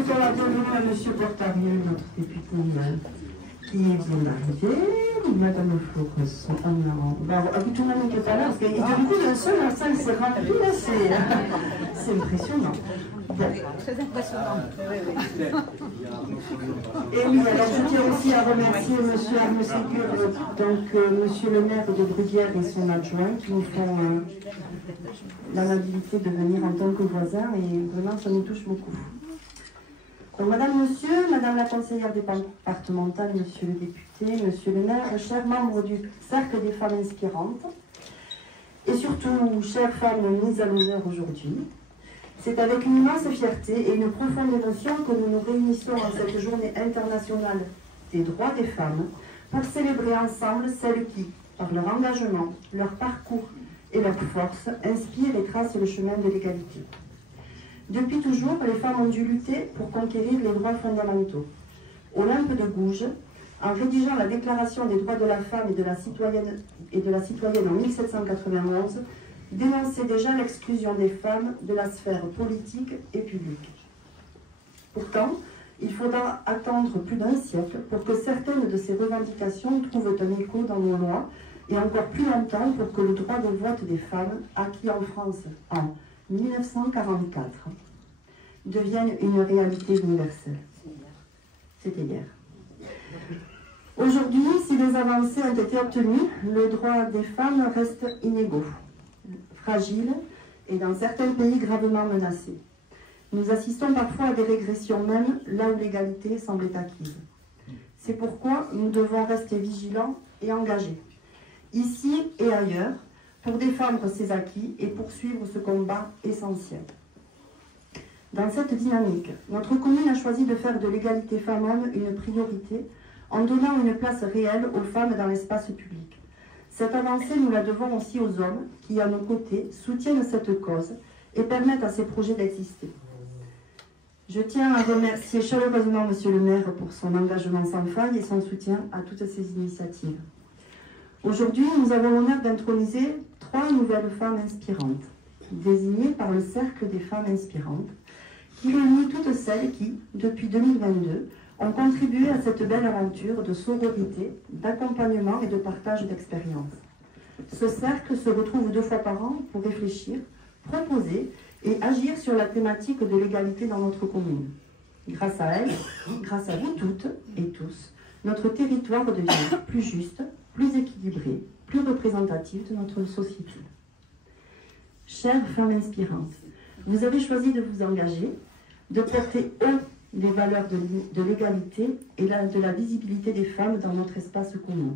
souhaitons la bienvenue à M. Portarieux, notre député, qui vient d'arriver. Madame Floresson, habituellement, il n'est pas là, parce que du coup, d'un seul, la salle s'est remplie, là, c'est impressionnant. Bon. Très impressionnant. Et oui, alors je tiens aussi à remercier M. Arnaud Ségur, donc M. le maire de Bruguière et son adjoint, qui nous font l'amabilité de venir en tant que voisins, et vraiment, ça nous touche beaucoup. Donc, Madame, Monsieur, Madame la conseillère départementale, Monsieur le député, Monsieur le maire, chers membres du Cercle des femmes inspirantes, et surtout, chères femmes mises à l'honneur aujourd'hui, c'est avec une immense fierté et une profonde émotion que nous nous réunissons en cette journée internationale des droits des femmes pour célébrer ensemble celles qui, par leur engagement, leur parcours et leur force, inspirent et tracent le chemin de l'égalité. Depuis toujours, les femmes ont dû lutter pour conquérir les droits fondamentaux. Olympe de Gouges, en rédigeant la Déclaration des droits de la femme et de la citoyenne en 1791, dénonçait déjà l'exclusion des femmes de la sphère politique et publique. Pourtant, il faudra attendre plus d'un siècle pour que certaines de ces revendications trouvent un écho dans nos lois, et encore plus longtemps pour que le droit de vote des femmes, acquis en France en 1944, devienne une réalité universelle. C'était hier. Aujourd'hui, si des avancées ont été obtenues, le droit des femmes reste inégaux, fragile et dans certains pays gravement menacé. Nous assistons parfois à des régressions même là où l'égalité semblait acquise. C'est pourquoi nous devons rester vigilants et engagés, ici et ailleurs, pour défendre ces acquis et poursuivre ce combat essentiel. Dans cette dynamique, notre commune a choisi de faire de l'égalité femmes-hommes une priorité en donnant une place réelle aux femmes dans l'espace public. Cette avancée, nous la devons aussi aux hommes qui, à nos côtés, soutiennent cette cause et permettent à ces projets d'exister. Je tiens à remercier chaleureusement Monsieur le maire pour son engagement sans faille et son soutien à toutes ces initiatives. Aujourd'hui, nous avons l'honneur d'introniser 3 nouvelles femmes inspirantes, désignées par le Cercle des femmes inspirantes, qui réunit toutes celles qui, depuis 2022, ont contribué à cette belle aventure de sororité, d'accompagnement et de partage d'expériences. Ce cercle se retrouve 2 fois par an pour réfléchir, proposer et agir sur la thématique de l'égalité dans notre commune. Grâce à elle, grâce à vous toutes et tous, notre territoire devient plus juste, plus équilibré, plus représentatif de notre société. Chères femmes inspirantes, vous avez choisi de vous engager, de porter haut les valeurs de l'égalité et de la visibilité des femmes dans notre espace commun.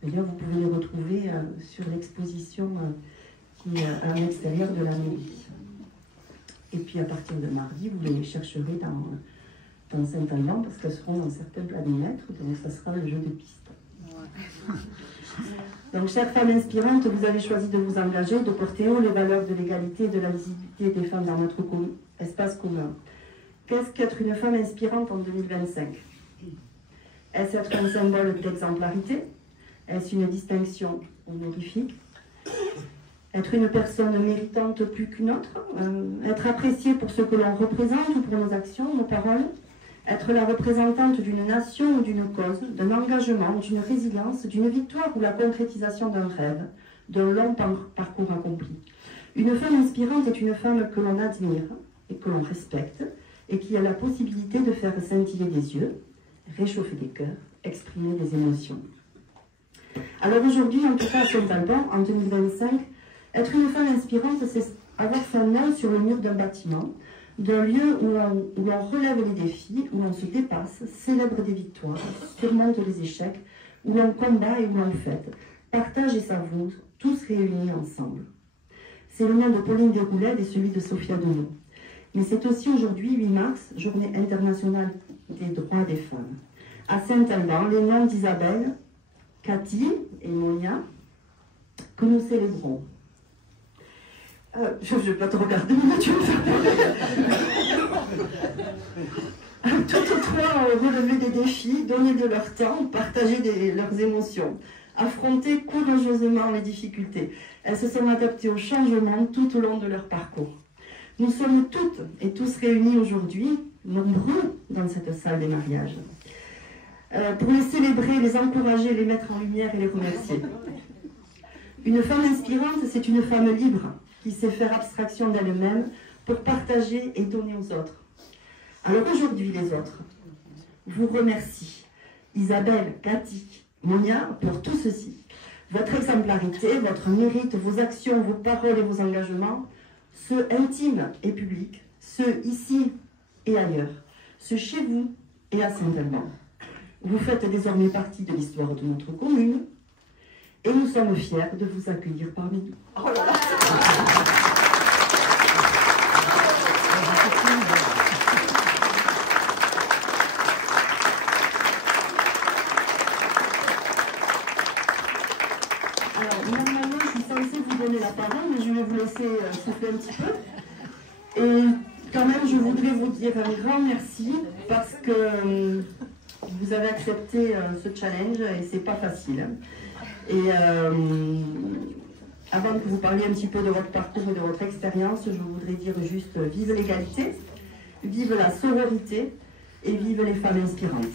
D'ailleurs, vous pouvez les retrouver sur l'exposition qui est à l'extérieur de la mairie. Et puis à partir de mardi, vous les chercherez dans Saint-Alban parce qu'elles seront dans certains planomètres, donc ça sera le jeu de piste. Ouais. Donc, chères femmes inspirantes, vous avez choisi de vous engager, de porter haut les valeurs de l'égalité et de la visibilité des femmes dans notre espace commun. Qu'est-ce qu'être une femme inspirante en 2025? Est-ce être un symbole d'exemplarité? Est-ce une distinction honorifique? Être une personne méritante plus qu'une autre? Être appréciée pour ce que l'on représente ou pour nos actions, nos paroles? Être la représentante d'une nation ou d'une cause, d'un engagement, d'une résilience, d'une victoire ou la concrétisation d'un rêve, d'un long parcours accompli. Une femme inspirante est une femme que l'on admire et que l'on respecte et qui a la possibilité de faire scintiller des yeux, réchauffer des cœurs, exprimer des émotions. Alors aujourd'hui, en tout cas à Saint-Alban, en 2025, être une femme inspirante, c'est avoir son nom sur le mur d'un bâtiment, d'un lieu où l'on relève les défis, où l'on se dépasse, célèbre des victoires, surmonte les échecs, où l'on combat et où l'on fête, partage et savoure, tous réunis ensemble. C'est le nom de Pauline Desroulèdes et celui de Sophia Delot. Mais c'est aussi aujourd'hui, 8 mars, journée internationale des droits des femmes. À Saint-Alban, les noms d'Isabelle, Cathy et Monia, que nous célébrons. Je ne vais pas te regarder, mais tu me Toutes 3 ont relevé des défis, donné de leur temps, partagé leurs émotions, affronté courageusement les difficultés. Elles se sont adaptées au changement tout au long de leur parcours. Nous sommes toutes et tous réunis aujourd'hui nombreux dans cette salle des mariages, pour les célébrer, les encourager, les mettre en lumière et les remercier. Une femme inspirante, c'est une femme libre, qui sait faire abstraction d'elle-même pour partager et donner aux autres. Alors aujourd'hui, les autres, vous remercie Isabelle, Cathy, Monia pour tout ceci. Votre exemplarité, votre mérite, vos actions, vos paroles et vos engagements, ceux intimes et publics, ceux ici et ailleurs, ceux chez vous et à Saint-Alban. Vous faites désormais partie de l'histoire de notre commune et nous sommes fiers de vous accueillir parmi nous. Oh là là. Alors, normalement, je suis censée vous donner la parole, mais je vais vous laisser souffler un petit peu. Et quand même, je voudrais vous dire un grand merci parce que vous avez accepté ce challenge et c'est pas facile. Et avant que vous parliez un petit peu de votre parcours et de votre expérience, je voudrais dire juste vive l'égalité, vive la sororité et vive les femmes inspirantes.